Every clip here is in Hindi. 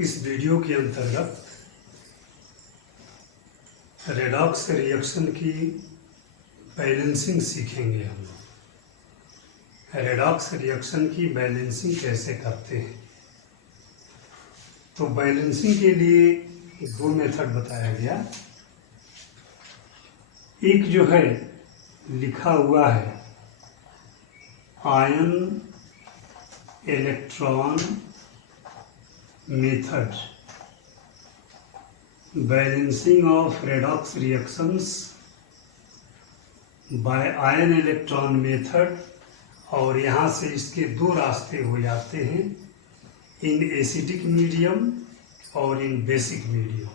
इस वीडियो के अंतर्गत रेडॉक्स रिएक्शन की बैलेंसिंग सीखेंगे हम लोग। रेडॉक्स रिएक्शन की बैलेंसिंग कैसे करते हैं। तो बैलेंसिंग के लिए दो मेथड बताया गया। एक जो है लिखा हुआ है ion electron method, balancing of redox reactions by ion electron method. और यहाँ से इसके दो रास्ते हो जाते हैं, इन एसिडिक मीडियम और इन बेसिक मीडियम।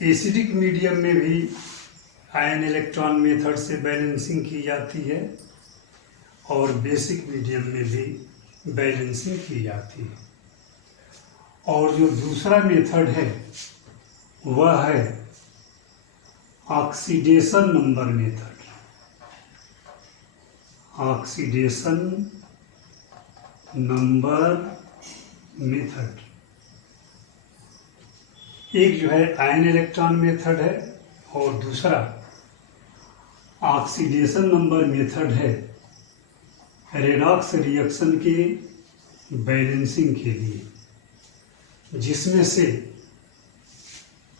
एसिडिक मीडियम में भी आयन इलेक्ट्रॉन मेथड से बैलेंसिंग की जाती है और बेसिक मीडियम में भी बैलेंसिंग की जाती है। और जो दूसरा मेथड है वह है oxidation number method. Oxidation number method एक जो है आयन इलेक्ट्रॉन मेथड है और दूसरा ऑक्सीडेशन नंबर मेथड है रेडॉक्स रिएक्शन के बैलेंसिंग के लिए, जिसमें से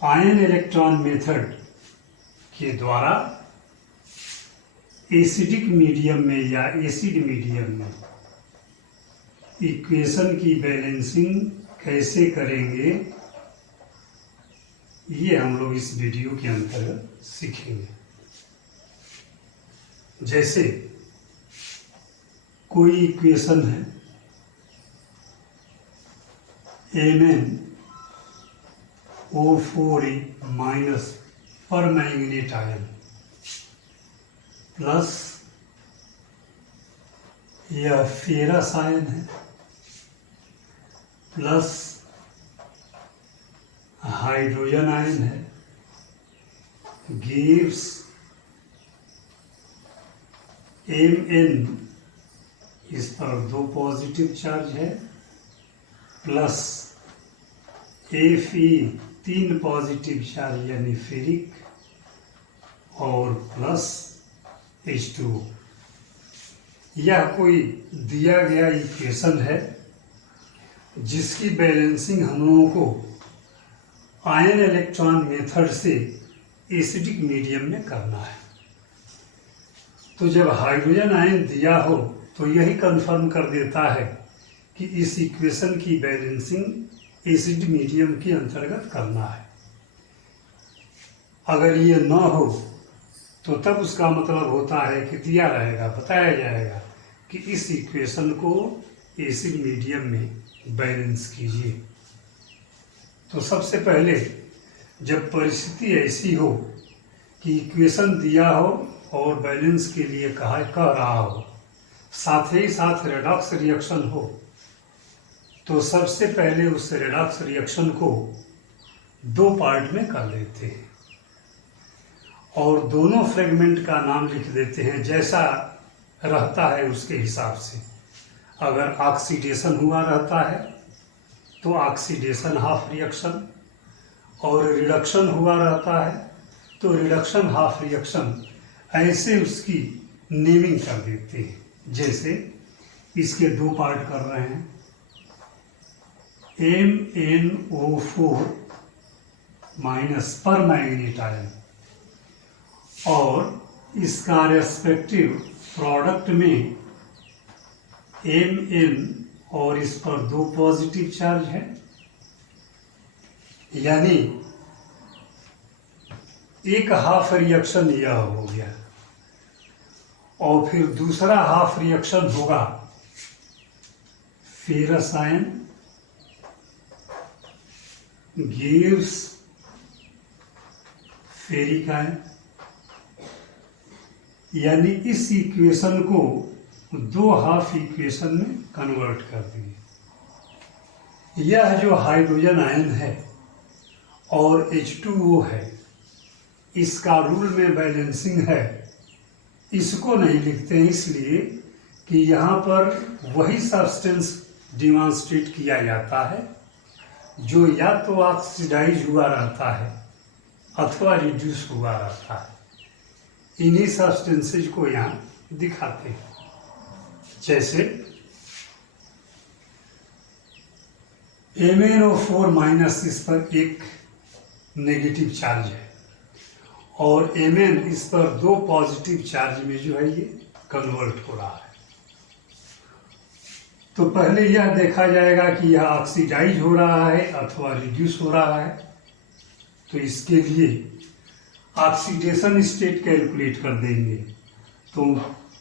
आयन इलेक्ट्रॉन मेथड के द्वारा एसिडिक मीडियम में या एसिड मीडियम में इक्वेशन की बैलेंसिंग कैसे करेंगे, ये हम लोग इस वीडियो के अंतर्गत सीखेंगे। जैसे कोई इक्वेशन है MnO4 माइनस परमैंगनीट आयन प्लस यह फेरस आयन है प्लस हाइड्रोजन आयन है, गिव्स Mn, इस पर दो पॉजिटिव चार्ज है, प्लस Fe तीन पॉजिटिव चार्ज यानी फेरिक, और प्लस H2O। यह कोई दिया गया इक्वेशन है जिसकी बैलेंसिंग हम लोगों को आयन इलेक्ट्रॉन मेथड से एसिडिक मीडियम में करना है। तो जब हाइड्रोजन आयन दिया हो तो यही कंफर्म कर देता है कि इस इक्वेशन की बैलेंसिंग एसिड मीडियम के अंतर्गत करना है। अगर ये न हो तो तब उसका मतलब होता है कि दिया रहेगा, बताया जाएगा कि इस इक्वेशन को एसिड मीडियम में बैलेंस कीजिए। तो सबसे पहले जब परिस्थिति ऐसी हो कि इक्वेशन दिया हो और बैलेंस के लिए कह रहा हो, साथ ही साथ रेडॉक्स रिएक्शन हो, तो सबसे पहले उस रेडॉक्स रिएक्शन को दो पार्ट में कर लेते हैं और दोनों फ्रेगमेंट का नाम लिख देते हैं जैसा रहता है उसके हिसाब से। अगर ऑक्सीडेशन हुआ रहता है तो ऑक्सीडेशन हाफ रिएक्शन, और रिडक्शन हुआ रहता है तो रिडक्शन हाफ रिएक्शन, ऐसे उसकी नेमिंग कर देते हैं। जैसे इसके दो पार्ट कर रहे हैं, MnO4 माइनस परमैंगनीट आयन, और इसका रेस्पेक्टिव प्रोडक्ट में Mn और इस पर दो पॉजिटिव चार्ज है, यानी एक हाफ रिएक्शन यह हो गया। और फिर दूसरा हाफ रिएक्शन होगा ferrous ion gives ferric ion, यानी इस इक्वेशन को दो हाफ इक्वेशन में कन्वर्ट कर दिए। यह जो हाइड्रोजन आयन है और H2O है, इसका रूल में बैलेंसिंग है, इसको नहीं लिखते हैं इसलिए कि यहाँ पर वही सब्सटेंस डिमॉन्स्ट्रेट किया जाता है, जो या तो ऑक्सीडाइज हुआ रहता है अथवा रिड्यूस हुआ रहता है। इन्हीं सब्सटेंसेज को यहाँ दिखाते हैं। जैसे MnO4 माइनस, इस पर एक नेगेटिव चार्ज है और Mn इस पर 2 पॉजिटिव चार्ज में जो है ये कन्वर्ट हो रहा है। तो पहले यह देखा जाएगा कि यह ऑक्सीडाइज हो रहा है अथवा रिड्यूस हो रहा है। तो इसके लिए ऑक्सीडेशन स्टेट कैलकुलेट कर देंगे। तो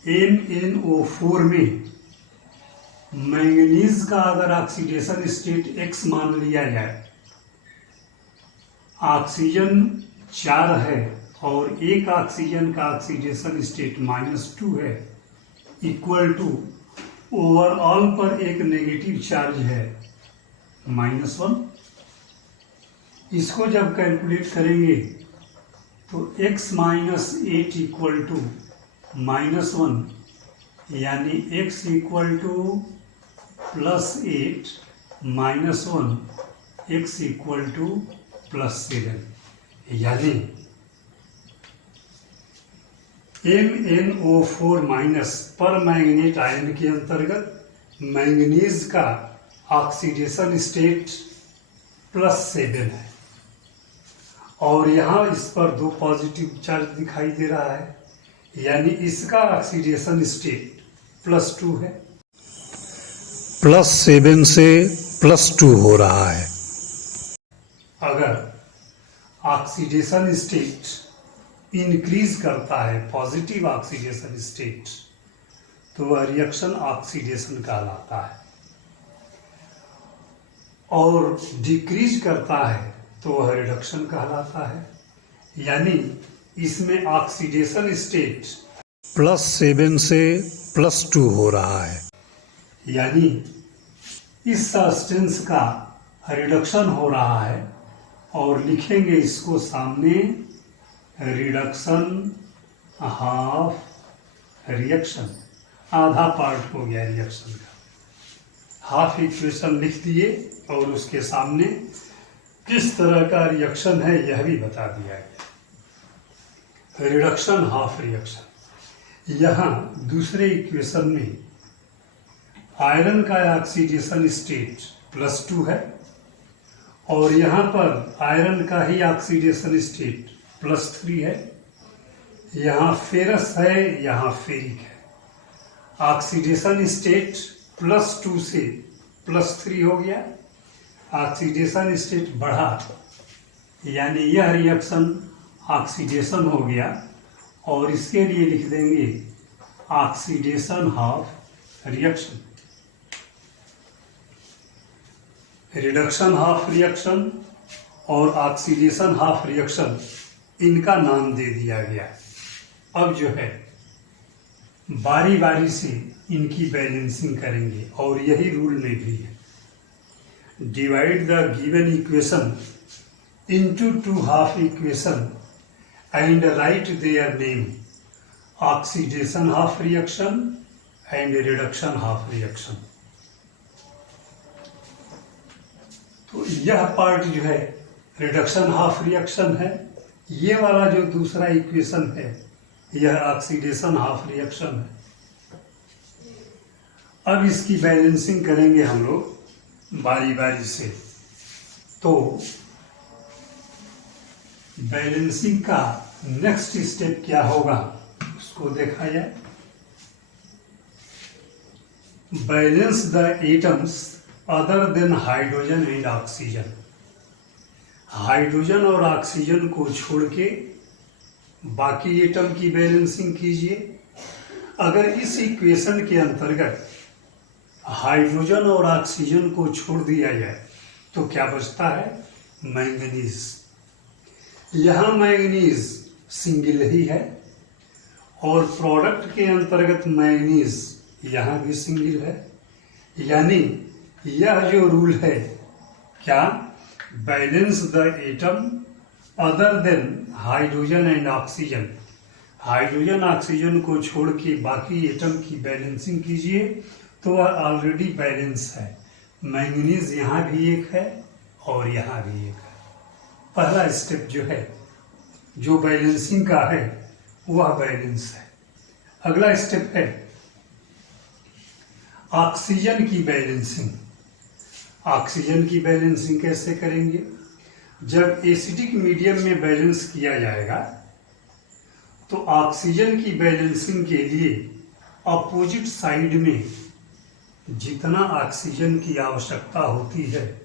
MnO4 में मैंगनीज का अगर ऑक्सीडेशन स्टेट X मान लिया जाए, ऑक्सीजन 4 है और एक ऑक्सीजन का ऑक्सीडेशन स्टेट -2 है, इक्वल टू ओवरऑल पर एक नेगेटिव चार्ज है -1। इसको जब कैलकुलेट करेंगे तो x माइनस 8 इक्वल टू -1, यानी x equal to +8 -1, x equal to +7, यानी MnO4 माइनस पर मैंगनीट आयन के अंतर्गत मैंगनीज का ऑक्सीडेशन स्टेट +7 है और यहाँ इस पर 2 पॉजिटिव चार्ज दिखाई दे रहा है, यानी इसका ऑक्सीडेशन स्टेट +2 है। +7 से +2 हो रहा है। अगर ऑक्सीडेशन स्टेट इंक्रीज करता है, पॉजिटिव ऑक्सीडेशन स्टेट, तो वह रिएक्शन ऑक्सीडेशन कहलाता है, और डिक्रीज करता है तो वह रिडक्शन कहलाता है। यानी इसमें ऑक्सीडेशन स्टेट +7 से +2 हो रहा है, यानी इस सब्सटेंस का रिडक्शन हो रहा है, और लिखेंगे इसको सामने रिडक्शन हाफ रिएक्शन। आधा पार्ट हो गया रिएक्शन का, हाफ इक्वेशन लिख दिए और उसके सामने किस तरह का रिएक्शन है यह भी बता दिया गया। Reduction half reaction. यहाँ दूसरे इक्वेशन में आयरन का ऑक्सीडेशन स्टेट +2 है और यहाँ पर आयरन का ही ऑक्सीडेशन स्टेट +3 है। यहाँ फेरस है, यहाँ फेरिक है। ऑक्सीडेशन स्टेट +2 से +3 हो गया, ऑक्सीडेशन स्टेट बढ़ा, यानी यह रिएक्शन ऑक्सीडेशन हो गया, और इसके लिए लिख देंगे oxidation half reaction. Reduction half reaction और ऑक्सीडेशन हाफ रिएक्शन, इनका नाम दे दिया गया। अब जो है बारी बारी से इनकी बैलेंसिंग करेंगे, और यही रूल में भी है। Divide the given equation into 2 half equation and write their name, oxidation half reaction and reduction half reaction। तो यह पार्ट जो है रिडक्शन हाफ रिएक्शन है, ये वाला जो दूसरा इक्वेशन है यह ऑक्सीडेशन हाफ रिएक्शन है। अब इसकी बैलेंसिंग करेंगे हम लोग बारी बारी से। तो बैलेंसिंग का नेक्स्ट स्टेप क्या होगा उसको देखा जाए। Balance the atoms other than hydrogen and oxygen. Hydrogen और ऑक्सीजन को छोड़ के बाकी एटम की बैलेंसिंग कीजिए। अगर इस इक्वेशन के अंतर्गत हाइड्रोजन और ऑक्सीजन को छोड़ दिया जाए तो क्या बचता है? मैंगनीज। यहाँ मैंगनीज सिंगल ही है और प्रोडक्ट के अंतर्गत मैंगनीज यहाँ भी सिंगल है। यानी यह जो रूल है क्या, balance the atom other than hydrogen and oxygen. Hydrogen oxygen को छोड़ के बाकी एटम की बैलेंसिंग कीजिए तो वह ऑलरेडी बैलेंस है। मैंगनीज यहाँ भी एक है और यहाँ भी एक है। पहला स्टेप जो है, जो बैलेंसिंग का है, वह बैलेंस है। अगला स्टेप है ऑक्सीजन की बैलेंसिंग। ऑक्सीजन की बैलेंसिंग कैसे करेंगे? जब एसिडिक मीडियम में बैलेंस किया जाएगा तो ऑक्सीजन की बैलेंसिंग के लिए अपोजिट साइड में जितना ऑक्सीजन की आवश्यकता होती है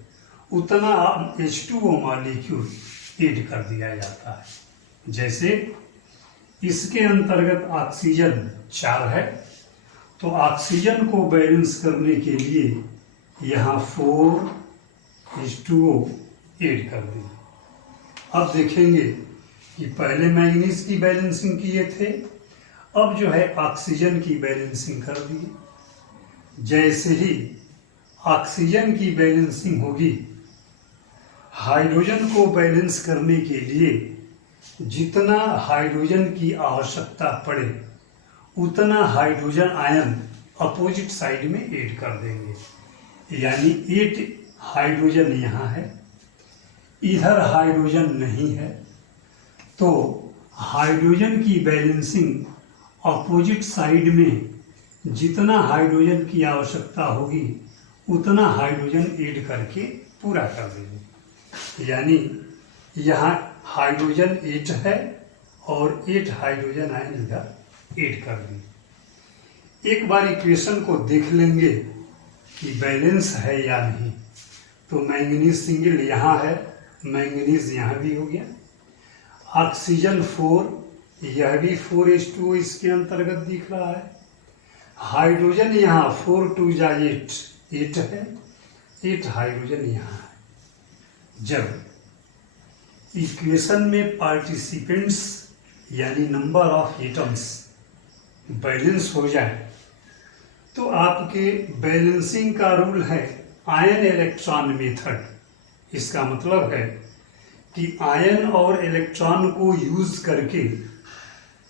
उतना H2O मॉलिक्यूल ऐड कर दिया जाता है। जैसे इसके अंतर्गत ऑक्सीजन 4 है, तो ऑक्सीजन को बैलेंस करने के लिए यहाँ 4H2O ऐड कर दी। अब देखेंगे कि पहले मैंगनीज की बैलेंसिंग किए थे, अब जो है ऑक्सीजन की बैलेंसिंग कर दी। जैसे ही ऑक्सीजन की बैलेंसिंग होगी, हाइड्रोजन को बैलेंस करने के लिए जितना हाइड्रोजन की आवश्यकता पड़े उतना हाइड्रोजन आयन अपोजिट साइड में ऐड कर देंगे। यानी 8 हाइड्रोजन यहाँ है, इधर हाइड्रोजन नहीं है, तो हाइड्रोजन की बैलेंसिंग अपोजिट साइड में जितना हाइड्रोजन की आवश्यकता होगी उतना हाइड्रोजन ऐड करके पूरा कर देंगे। यानी यहाँ हाइड्रोजन 8 है और 8 हाइड्रोजन आयन इधर ऐड कर दी। एक बार इक्वेशन को देख लेंगे कि बैलेंस है या नहीं। तो मैंगनीज सिंगल यहाँ है, मैंगनीज यहाँ भी हो गया। ऑक्सीजन 4, यह भी 4H2O इसके अंतर्गत दिख रहा है। हाइड्रोजन यहाँ 4 2 जा 8 है, 8 हाइड्रोजन यहाँ है। जब इक्वेशन में पार्टिसिपेंट्स यानी नंबर ऑफ एटम्स बैलेंस हो जाए तो आपके बैलेंसिंग का रूल है आयन इलेक्ट्रॉन मेथड। इसका मतलब है कि आयन और इलेक्ट्रॉन को यूज करके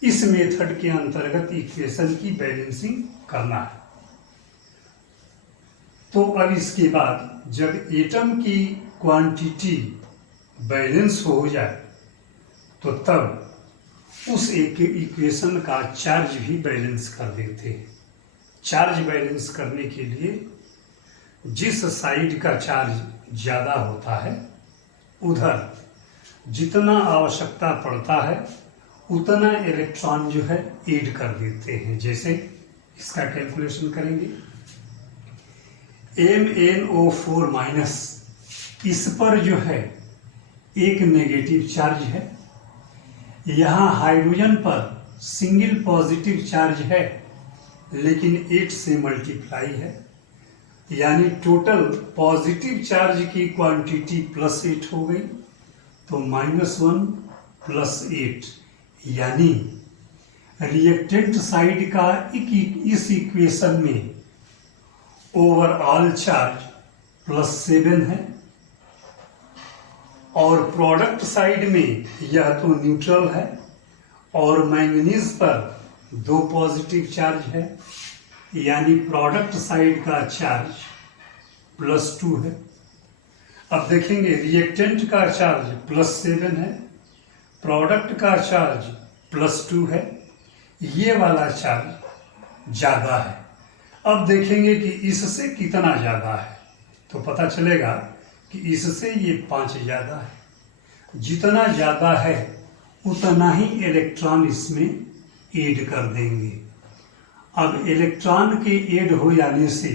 इस मेथड के अंतर्गत इक्वेशन की बैलेंसिंग करना है। तो अब इसके बाद जब एटम की क्वांटिटी बैलेंस हो जाए तो तब उस एक इक्वेशन का चार्ज भी बैलेंस कर देते हैं। चार्ज बैलेंस करने के लिए जिस साइड का चार्ज ज़्यादा होता है उधर जितना आवश्यकता पड़ता है उतना इलेक्ट्रॉन जो है ऐड कर देते हैं। जैसे इसका कैलकुलेशन करेंगे, MnO4 माइनस, इस पर जो है एक नेगेटिव चार्ज है। यहाँ हाइड्रोजन पर सिंगल पॉजिटिव चार्ज है लेकिन 8 से मल्टीप्लाई है, यानी टोटल पॉजिटिव चार्ज की क्वांटिटी +8 हो गई, तो -1 + 8, यानी रिएक्टेंट साइड का इस इक्वेशन में ओवरऑल चार्ज +7 है और प्रोडक्ट साइड में यह तो न्यूट्रल है और मैंगनीज पर 2 पॉजिटिव चार्ज है, यानी प्रोडक्ट साइड का चार्ज +2 है। अब देखेंगे रिएक्टेंट का चार्ज +7 है, प्रोडक्ट का चार्ज +2 है, ये वाला चार्ज ज़्यादा है। अब देखेंगे कि इससे कितना ज़्यादा है, तो पता चलेगा कि इससे ये 5 ज़्यादा है। जितना ज़्यादा है उतना ही इलेक्ट्रॉन इसमें ऐड कर देंगे। अब इलेक्ट्रॉन के ऐड हो जाने से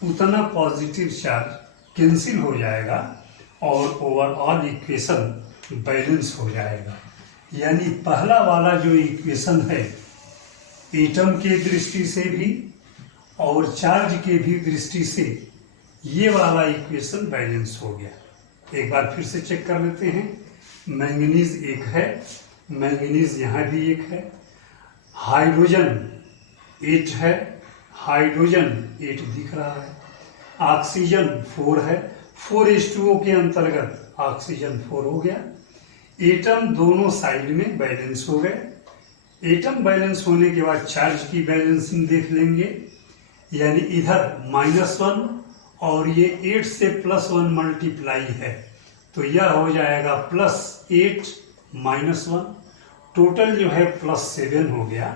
उतना पॉजिटिव चार्ज कैंसिल हो जाएगा और ओवरऑल इक्वेशन बैलेंस हो जाएगा। यानी पहला वाला जो इक्वेशन है एटम के दृष्टि से भी और चार्ज के भी दृष्टि से ये वाला इक्वेशन बैलेंस हो गया। एक बार फिर से चेक कर लेते हैं। मैंगनीज 1 है, मैंगनीज यहाँ भी 1 है, हाइड्रोजन 8 है, हाइड्रोजन 8 दिख रहा है, ऑक्सीजन 4 है, 4H2O के अंतर्गत ऑक्सीजन 4 हो गया। एटम दोनों साइड में बैलेंस हो गए। एटम बैलेंस होने के बाद चार्ज की बैलेंसिंग देख लेंगे, यानी इधर -1 और ये 8 से +1 मल्टीप्लाई है तो यह हो जाएगा +8 -1, टोटल जो है +7 हो गया।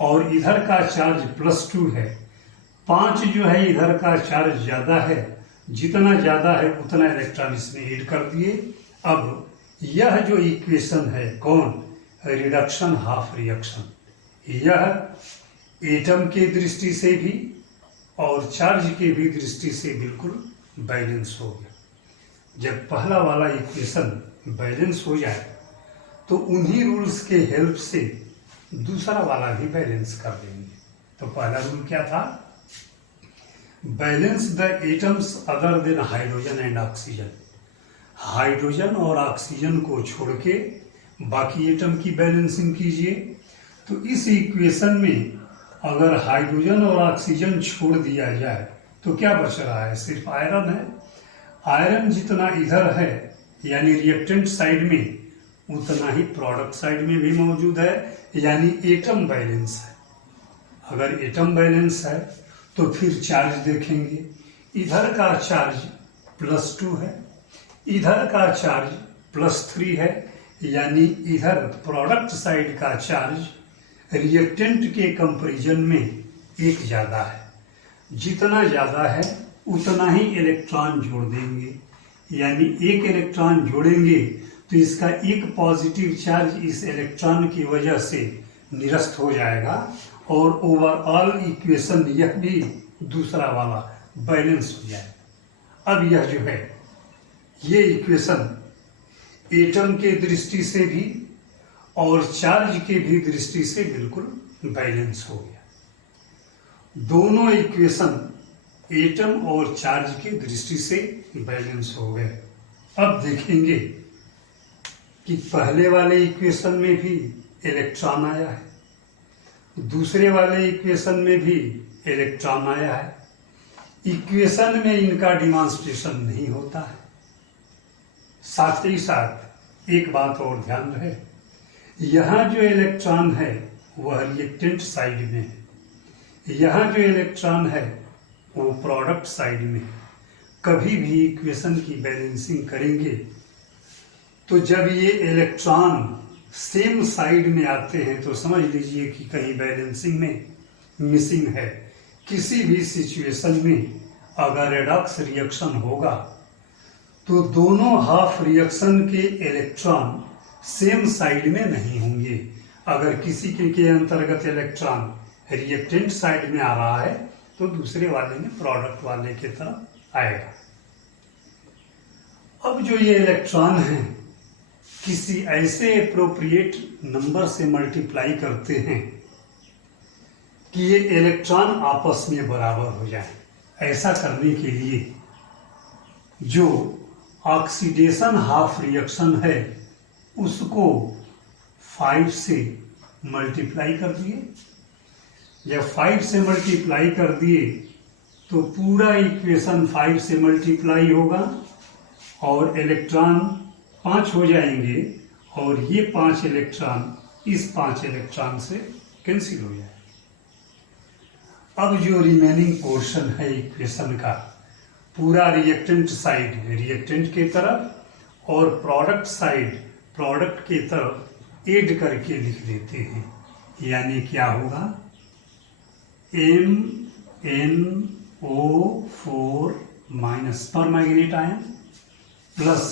और इधर का चार्ज +2 है, 5 जो है इधर का चार्ज ज़्यादा है, जितना ज़्यादा है उतना इलेक्ट्रॉन इसमें ऐड कर दिए। अब यह जो इक्वेशन है कौन, रिडक्शन हाफ रिएक्शन, यह एटम के दृष्टि से भी और चार्ज के भी दृष्टि से बिल्कुल बैलेंस हो गया। जब पहला वाला इक्वेशन बैलेंस हो जाए तो उन्हीं रूल्स के हेल्प से दूसरा वाला भी बैलेंस कर देंगे। तो पहला रूल क्या था, balance the atoms other than hydrogen and oxygen, hydrogen और ऑक्सीजन को छोड़ के बाकी एटम की बैलेंसिंग कीजिए। तो इस इक्वेशन में अगर हाइड्रोजन और ऑक्सीजन छोड़ दिया जाए तो क्या बच रहा है, सिर्फ आयरन है। आयरन जितना इधर है यानी रिएक्टेंट साइड में उतना ही प्रोडक्ट साइड में भी मौजूद है, यानी एटम बैलेंस है। अगर एटम बैलेंस है तो फिर चार्ज देखेंगे, इधर का चार्ज +2 है, इधर का चार्ज +3 है, यानी इधर प्रोडक्ट साइड का चार्ज रिएक्टेंट के कंपैरिजन में 1 ज़्यादा है। जितना ज़्यादा है उतना ही इलेक्ट्रॉन जोड़ देंगे, यानी 1 इलेक्ट्रॉन जोड़ेंगे तो इसका 1 पॉजिटिव चार्ज इस इलेक्ट्रॉन की वजह से निरस्त हो जाएगा और ओवरऑल इक्वेशन यह भी दूसरा वाला बैलेंस हो जाएगा। अब यह जो है ये इक्वेशन एटम के दृष्टि से भी और चार्ज के भी दृष्टि से बिल्कुल बैलेंस हो गया। दोनों इक्वेशन एटम और चार्ज के दृष्टि से बैलेंस हो गए। अब देखेंगे कि पहले वाले इक्वेशन में भी इलेक्ट्रॉन आया है, दूसरे वाले इक्वेशन में भी इलेक्ट्रॉन आया है। इक्वेशन में इनका डिमॉन्स्ट्रेशन नहीं होता है। साथ ही साथ एक बात और ध्यान रहे, यहाँ जो इलेक्ट्रॉन है वह रिएक्टेंट साइड में है, यहाँ जो इलेक्ट्रॉन है वो प्रोडक्ट साइड में है। कभी भी इक्वेशन की बैलेंसिंग करेंगे तो जब ये इलेक्ट्रॉन सेम साइड में आते हैं तो समझ लीजिए कि कहीं बैलेंसिंग में मिसिंग है। किसी भी सिचुएशन में अगर रेडॉक्स रिएक्शन होगा तो दोनों हाफ रिएक्शन के इलेक्ट्रॉन सेम साइड में नहीं होंगे। अगर किसी के अंतर्गत इलेक्ट्रॉन रिएक्टेंट साइड में आ रहा है तो दूसरे वाले में प्रोडक्ट वाले की तरफ आएगा। अब जो ये इलेक्ट्रॉन है किसी ऐसे एप्रोप्रिएट नंबर से मल्टीप्लाई करते हैं कि ये इलेक्ट्रॉन आपस में बराबर हो जाए। ऐसा करने के लिए जो ऑक्सीडेशन हाफ रिएक्शन है उसको 5 से मल्टीप्लाई कर दिए। जब 5 से मल्टीप्लाई कर दिए तो पूरा इक्वेशन 5 से मल्टीप्लाई होगा और इलेक्ट्रॉन 5 हो जाएंगे और ये 5 इलेक्ट्रॉन इस 5 इलेक्ट्रॉन से कैंसिल हो जाए। अब जो रिमेनिंग पोर्शन है इक्वेशन का पूरा रिएक्टेंट साइड रिएक्टेंट की तरफ और प्रोडक्ट साइड प्रोडक्ट की तरफ ऐड करके लिख देते हैं। यानी क्या होगा, MnO4 माइनस पर मैग्नेट आयन प्लस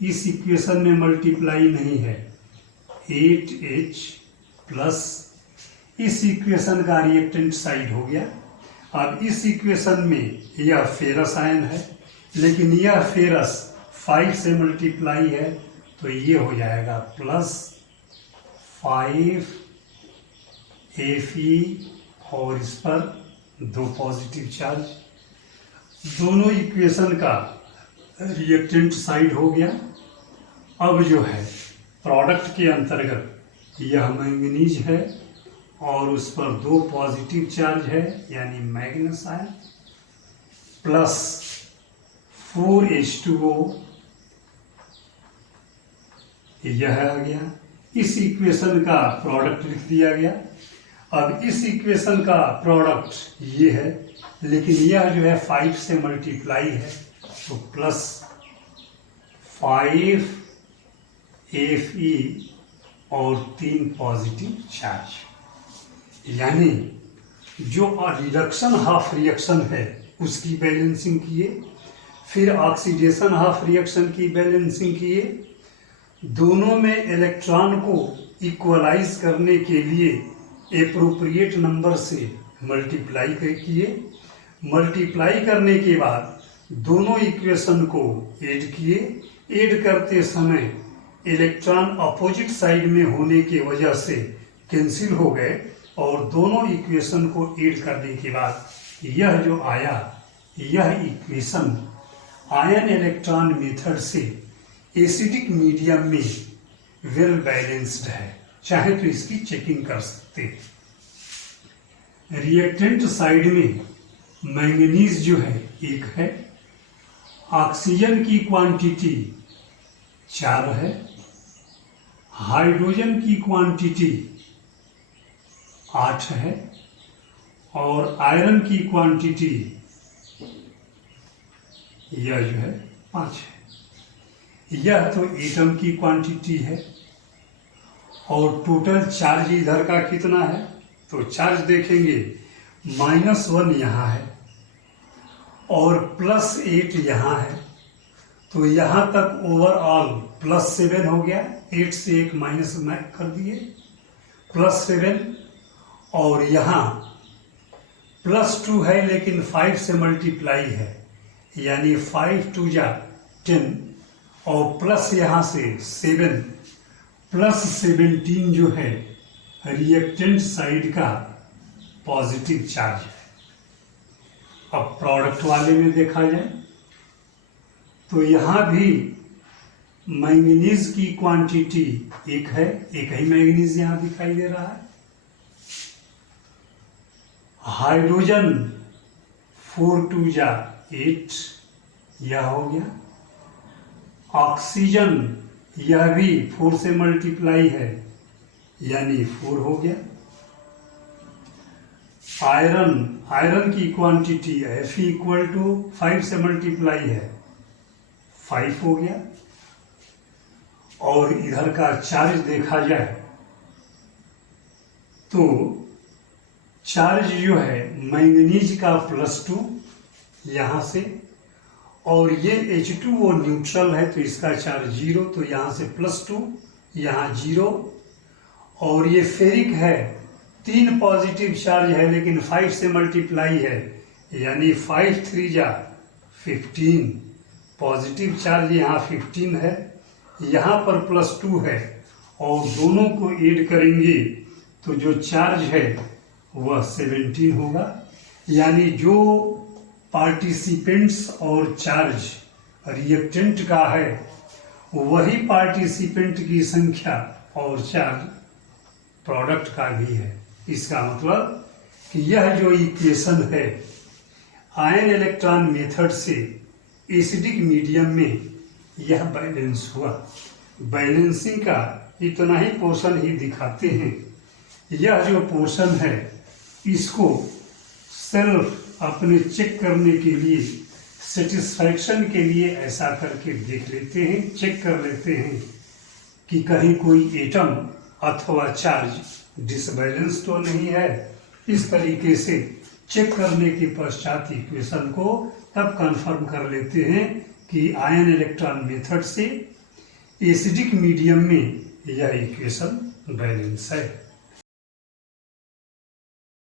इस इक्वेशन में मल्टीप्लाई नहीं है 8H प्लस इस इक्वेशन का रिएक्टेंट साइड हो गया। अब इस इक्वेशन में यह फेरस आयन है लेकिन यह फेरस 5 से मल्टीप्लाई है तो ये हो जाएगा प्लस 5 Fe और इस पर 2 पॉजिटिव चार्ज। दोनों इक्वेशन का रिएक्टेंट साइड हो गया। अब जो है प्रोडक्ट के अंतर्गत यह मैंगनीज है और उस पर 2 पॉजिटिव चार्ज है यानी मैग्नस आयन प्लस 4H2O यह आ गया। इस इक्वेशन का प्रोडक्ट लिख दिया गया। अब इस इक्वेशन का प्रोडक्ट ये है, लेकिन यह जो है 5 से मल्टीप्लाई है, तो प्लस 5 Fe और 3 पॉजिटिव चार्ज, यानी जो रिडक्शन हाफ रिएक्शन है उसकी बैलेंसिंग किए, फिर ऑक्सीडेशन हाफ रिएक्शन की बैलेंसिंग किए, दोनों में इलेक्ट्रॉन को इक्वलाइज करने के लिए एप्रोप्रिएट नंबर से मल्टीप्लाई किए, मल्टीप्लाई करने के बाद दोनों इक्वेशन को ऐड किए, ऐड करते समय इलेक्ट्रॉन अपोजिट साइड में होने की वजह से कैंसिल हो गए, और दोनों इक्वेशन को ऐड करने के बाद यह जो आया, यह इक्वेशन आयन इलेक्ट्रॉन मेथड से एसिडिक मीडियम में वेल बैलेंस्ड है। चाहे तो इसकी चेकिंग कर सकते हैं। रिएक्टेंट साइड में मैंगनीज जो है 1 है, ऑक्सीजन की क्वांटिटी 4 है, हाइड्रोजन की क्वांटिटी 8 है, और आयरन की क्वांटिटी यह जो है 5 है। यह तो एटम की क्वांटिटी है, और टोटल चार्ज इधर का कितना है, तो चार्ज देखेंगे -1 यहाँ है और +8 यहाँ है, तो यहाँ तक ओवरऑल +7 हो गया। 8 से 1 माइनस कर दिए, +7, और यहाँ +2 है लेकिन 5 से मल्टीप्लाई है, यानी 5 2 जा 10, और प्लस यहाँ से 7, +17 जो है रिएक्टेंट साइड का पॉजिटिव चार्ज है। अब प्रोडक्ट वाले में देखा जाए तो यहाँ भी मैंगनीज की क्वांटिटी 1 है, एक ही मैंगनीज यहाँ दिखाई दे रहा है। हाइड्रोजन 4 2 जा 8, यह हो गया। ऑक्सीजन यह भी 4 से मल्टीप्लाई है, यानी 4 हो गया। आयरन की क्वांटिटी Fe = 5 से मल्टीप्लाई है, 5 हो गया। और इधर का चार्ज देखा जाए तो चार्ज जो है मैंगनीज का +2 यहाँ से, और ये H2O न्यूट्रल है तो इसका चार्ज 0, तो यहाँ से +2, यहाँ 0, और ये फेरिक है 3 पॉजिटिव चार्ज है लेकिन 5 से मल्टीप्लाई है, यानी 5 3 जा 15, पॉजिटिव चार्ज यहाँ 15 है, यहाँ पर +2 है, और दोनों को ऐड करेंगे तो जो चार्ज है वह 17 होगा। यानी जो पार्टिसिपेंट्स और चार्ज रिएक्टेंट का है वही पार्टिसिपेंट की संख्या और चार्ज प्रोडक्ट का भी है। इसका मतलब कि यह जो इक्वेशन है आयन इलेक्ट्रॉन मेथड से एसिडिक मीडियम में यह बैलेंस हुआ। बैलेंसिंग का इतना ही पोर्शन ही दिखाते हैं। यह जो पोर्शन है इसको सेल्फ अपने चेक करने के लिए, सेटिस्फैक्शन के लिए ऐसा करके देख लेते हैं, चेक कर लेते हैं कि कहीं कोई एटम अथवा चार्ज डिसबैलेंस तो नहीं है। इस तरीके से चेक करने के पश्चात इक्वेशन को तब कंफर्म कर लेते हैं कि आयन इलेक्ट्रॉन मेथड से एसिडिक मीडियम में यह इक्वेशन बैलेंस है।